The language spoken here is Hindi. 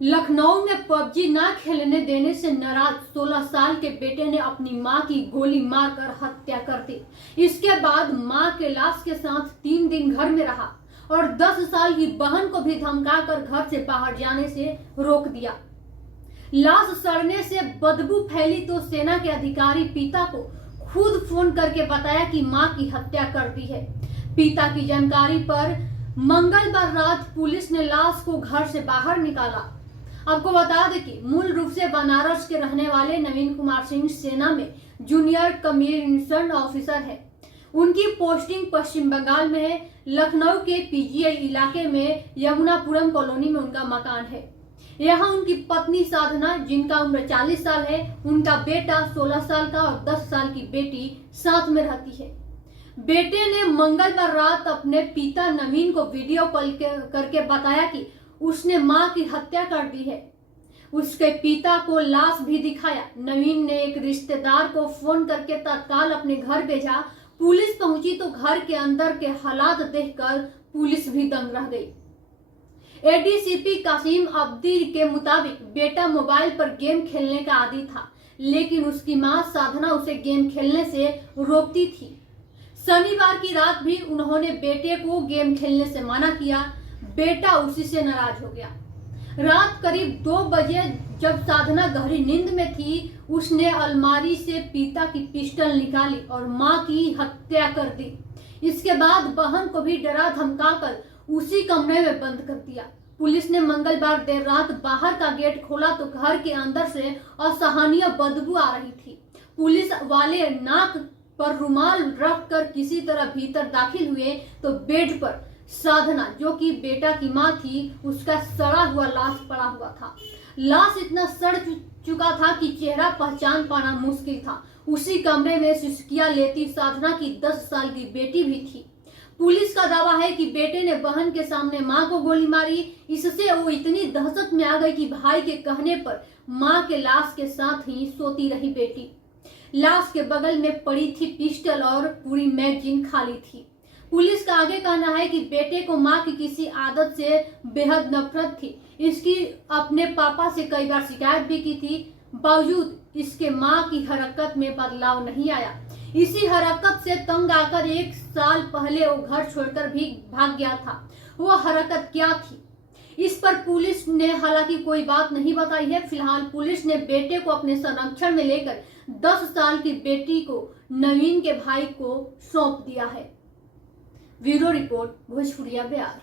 लखनऊ में पबजी ना खेलने देने से नाराज 16 साल के बेटे ने अपनी मां की गोली मारकर हत्या कर दी। इसके बाद मां के लाश के साथ 3 दिन घर में रहा और 10 साल की बहन को भी धमकाकर घर से बाहर जाने से रोक दिया। लाश सड़ने से बदबू फैली तो सेना के अधिकारी पिता को खुद फोन करके बताया कि मां की हत्या कर दी है। पिता की जानकारी पर मंगलवार रात पुलिस ने लाश को घर से बाहर निकाला। आपको बता दें कि मूल रूप से बनारस के रहने वाले नवीन कुमार सिंह सेना में जूनियर कमीशन ऑफिसर है। उनकी पोस्टिंग पश्चिम बंगाल में है। लखनऊ के पीजीआई इलाके में यमुनापुरम कॉलोनी में उनका मकान है। यहाँ उनकी पत्नी साधना, जिनका उम्र 40 साल है, उनका बेटा 16 साल का और 10 साल की बेटी साथ में रहती है। बेटे ने मंगलवार रात अपने पिता नवीन को वीडियो कॉल करके बताया कि उसने मां की हत्या कर दी है। उसके पिता को लाश भी दिखाया। नवीन ने एक रिश्तेदार को फोन करके तत्काल अपने घर भेजा। पुलिस पहुंची तो घर के अंदर के हालात देखकर पुलिस भी दंग रह गई। एडीसीपी कासिम अब्दी के मुताबिक बेटा मोबाइल पर गेम खेलने का आदी था, लेकिन उसकी मां साधना उसे गेम खेलने से रोकती थी। शनिवार की रात भी उन्होंने बेटे को गेम खेलने से मना किया। बेटा उसी से नाराज हो गया। रात करीब 2 बजे जब साधना गहरी नींद में थी, उसने अलमारी से पिता की पिस्टल निकाली और मां की हत्या कर दी। इसके बाद बहन को भी डरा धमकाकर उसी कमरे में बंद कर दिया। पुलिस ने मंगलवार देर रात बाहर का गेट खोला तो घर के अंदर से असहनीय बदबू आ रही थी। पुलिस वाले नाक पर रुमाल रखकर किसी तरह भीतर दाखिल हुए तो बेड पर साधना, जो कि बेटा की मां थी, उसका सड़ा हुआ लाश पड़ा हुआ था। लाश इतना सड़ चुका था कि चेहरा पहचान पाना मुश्किल था। उसी कमरे में सिसकियां लेती साधना की 10 साल की बेटी भी थी। पुलिस का दावा है कि बेटे ने बहन के सामने मां को गोली मारी। इससे वो इतनी दहशत में आ गई कि भाई के कहने पर मां के लाश के साथ ही सोती रही बेटी। लाश के बगल में पड़ी थी पिस्टल और पूरी मैगजीन खाली थी। पुलिस का आगे कहना है कि बेटे को मां की किसी आदत से बेहद नफरत थी। इसकी अपने पापा से कई बार शिकायत भी की थी, बावजूद इसके मां की हरकत में बदलाव नहीं आया। इसी हरकत से तंग आकर 1 साल पहले वो घर छोड़कर भी भाग गया था। वो हरकत क्या थी, इस पर पुलिस ने हालांकि कोई बात नहीं बताई है। फिलहाल पुलिस ने बेटे को अपने संरक्षण में लेकर 10 साल की बेटी को नवीन के भाई को सौंप दिया है। ब्यूरो रिपोर्ट, भोजपुरिया बिहार।